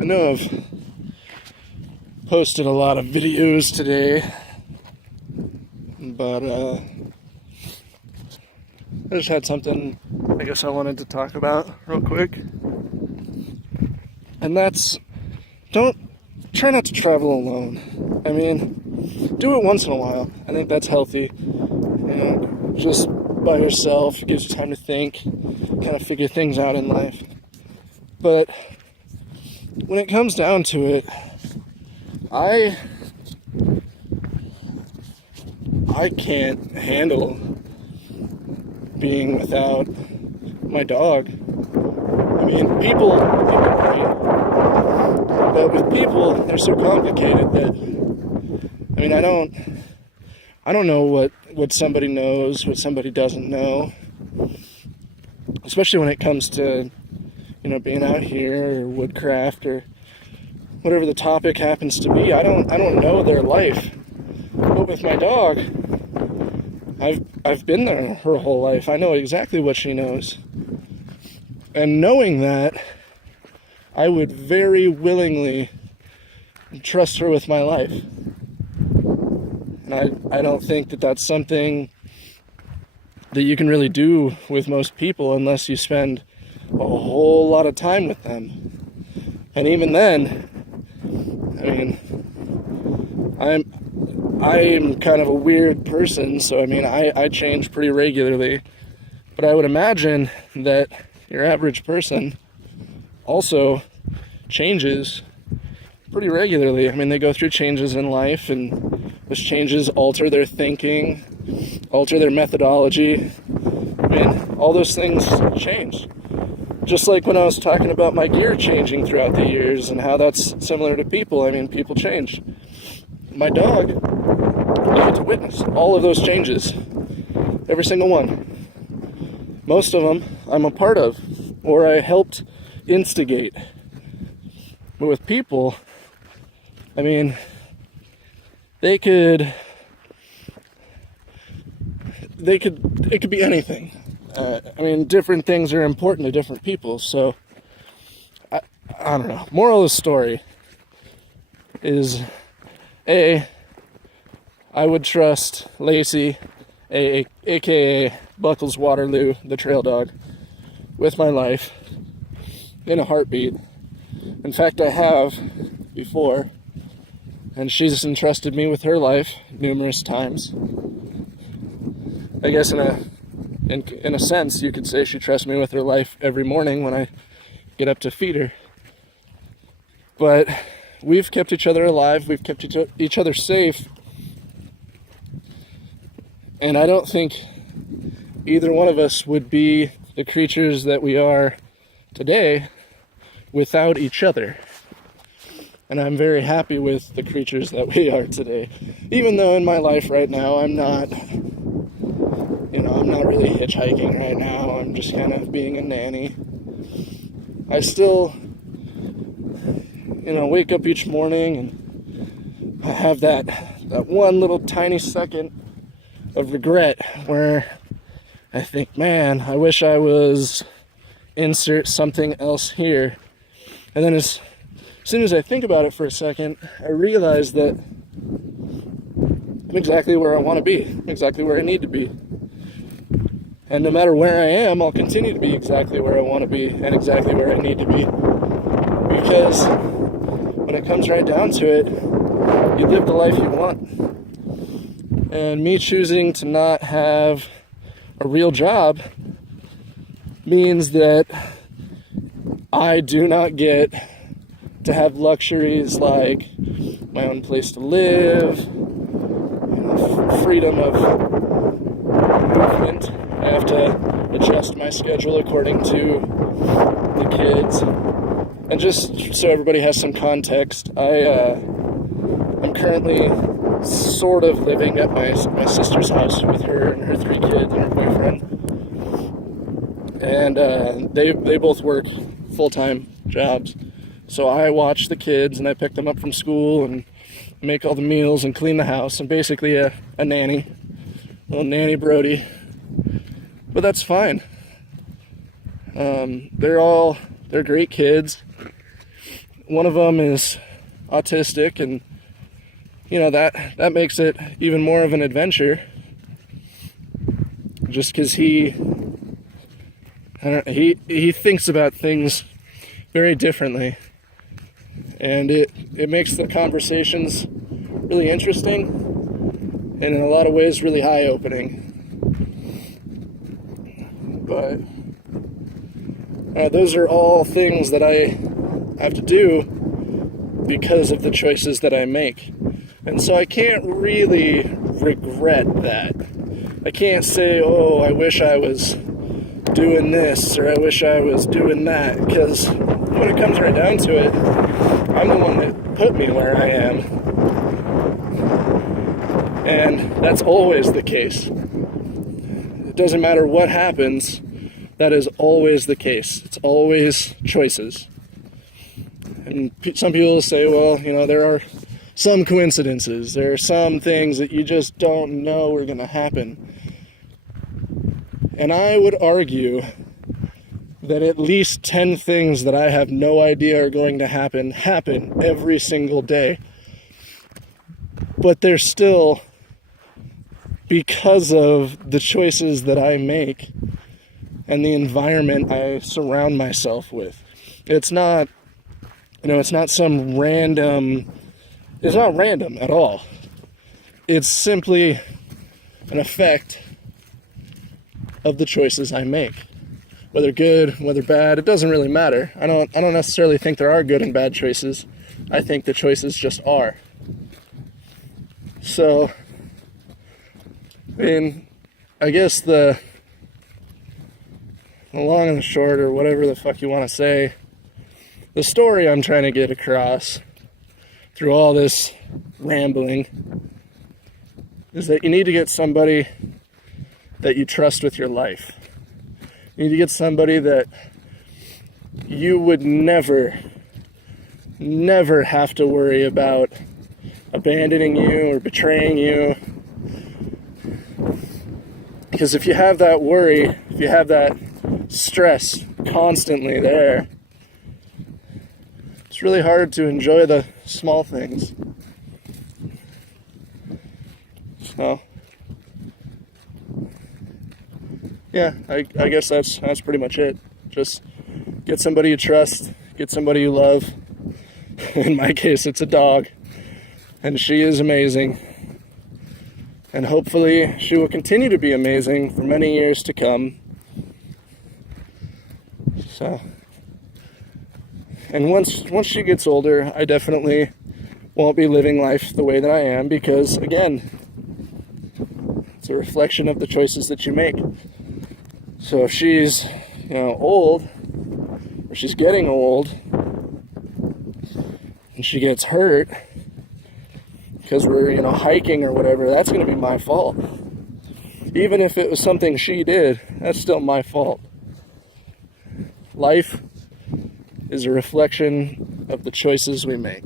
I know I've posted a lot of videos today, but I just had something I guess I wanted to talk about real quick. And that's, try not to travel alone. I mean, do it once in a while. I think that's healthy. Just by yourself, it gives you time to think, kind of figure things out in life. But when it comes down to it, I can't handle being without my dog. I mean, people are great, but with people, they're so complicated that, I mean, I don't know what somebody knows, what somebody doesn't know, especially when it comes to, being out here or woodcraft or whatever the topic happens to be. I don't know their life. But with my dog, I've been there her whole life. I know exactly what she knows. And knowing that, I would very willingly trust her with my life. And I don't think that that's something that you can really do with most people unless you spend a whole lot of time with them. And even then, I mean, I am kind of a weird person, so I mean, I change pretty regularly. But I would imagine that your average person also changes pretty regularly. I mean, they go through changes in life, and those changes alter their thinking, alter their methodology. I mean, all those things change. Just like when I was talking about my gear changing throughout the years and how that's similar to people. I mean, people change. My dog, I get to witness all of those changes. Every single one. Most of them I'm a part of, or I helped instigate. But with people, I mean, it could be anything. I mean, different things are important to different people, so I don't know. Moral of the story is, I would trust Lacey, aka Buckles Waterloo, the trail dog, with my life in a heartbeat. In fact, I have before, and she's entrusted me with her life numerous times. I guess in a sense, you could say she trusts me with her life every morning when I get up to feed her. But we've kept each other alive, we've kept each other safe, and I don't think either one of us would be the creatures that we are today without each other. And I'm very happy with the creatures that we are today. Even though in my life right now, I'm not really hitchhiking right now. I'm just kind of being a nanny. I still, wake up each morning and I have that one little tiny second of regret where I think, man, I wish I was insert something else here. And then as soon as I think about it for a second, I realize that I'm exactly where I want to be, exactly where I need to be. And no matter where I am, I'll continue to be exactly where I want to be and exactly where I need to be. Because when it comes right down to it, you live the life you want. And me choosing to not have a real job means that I do not get to have luxuries like my own place to live, freedom of movement. I have to adjust my schedule according to the kids. And just so everybody has some context, I'm currently sort of living at my sister's house with her and her 3 kids and her boyfriend. And they both work full-time jobs. So I watch the kids and I pick them up from school and make all the meals and clean the house. I'm basically a nanny, little nanny Brody. But that's fine. They're great kids. one of them is autistic, and that makes it even more of an adventure, just because he thinks about things very differently, and it makes the conversations really interesting, and in a lot of ways really eye-opening. But those are all things that I have to do because of the choices that I make. And so I can't really regret that. I can't say, oh, I wish I was doing this, or I wish I was doing that, because when it comes right down to it, I'm the one that put me where I am. And that's always the case. It doesn't matter what happens, that is always the case. It's always choices. And some people say, well, there are some coincidences. There are some things that you just don't know are going to happen. And I would argue that at least 10 things that I have no idea are going to happen every single day. But they're still because of the choices that I make and the environment I surround myself with. It's not, it's not some random, it's not random at all. It's simply an effect of the choices I make. Whether good, whether bad, it doesn't really matter. I don't necessarily think there are good and bad choices. I think the choices just are. So, I guess the long and the short, or whatever the fuck you want to say, the story I'm trying to get across through all this rambling is that you need to get somebody that you trust with your life. You need to get somebody that you would never have to worry about abandoning you or betraying you. Because if you have that worry, if you have that stress constantly there, it's really hard to enjoy the small things. So, yeah, I guess that's pretty much it. Just get somebody you trust, get somebody you love. In my case, it's a dog, and she is amazing. And hopefully she will continue to be amazing for many years to come. So, and once she gets older, I definitely won't be living life the way that I am, because again, it's a reflection of the choices that you make. So if she's, old, or she's getting old, and she gets hurt because we're, hiking or whatever, that's going to be my fault. Even if it was something she did, that's still my fault. Life is a reflection of the choices we make.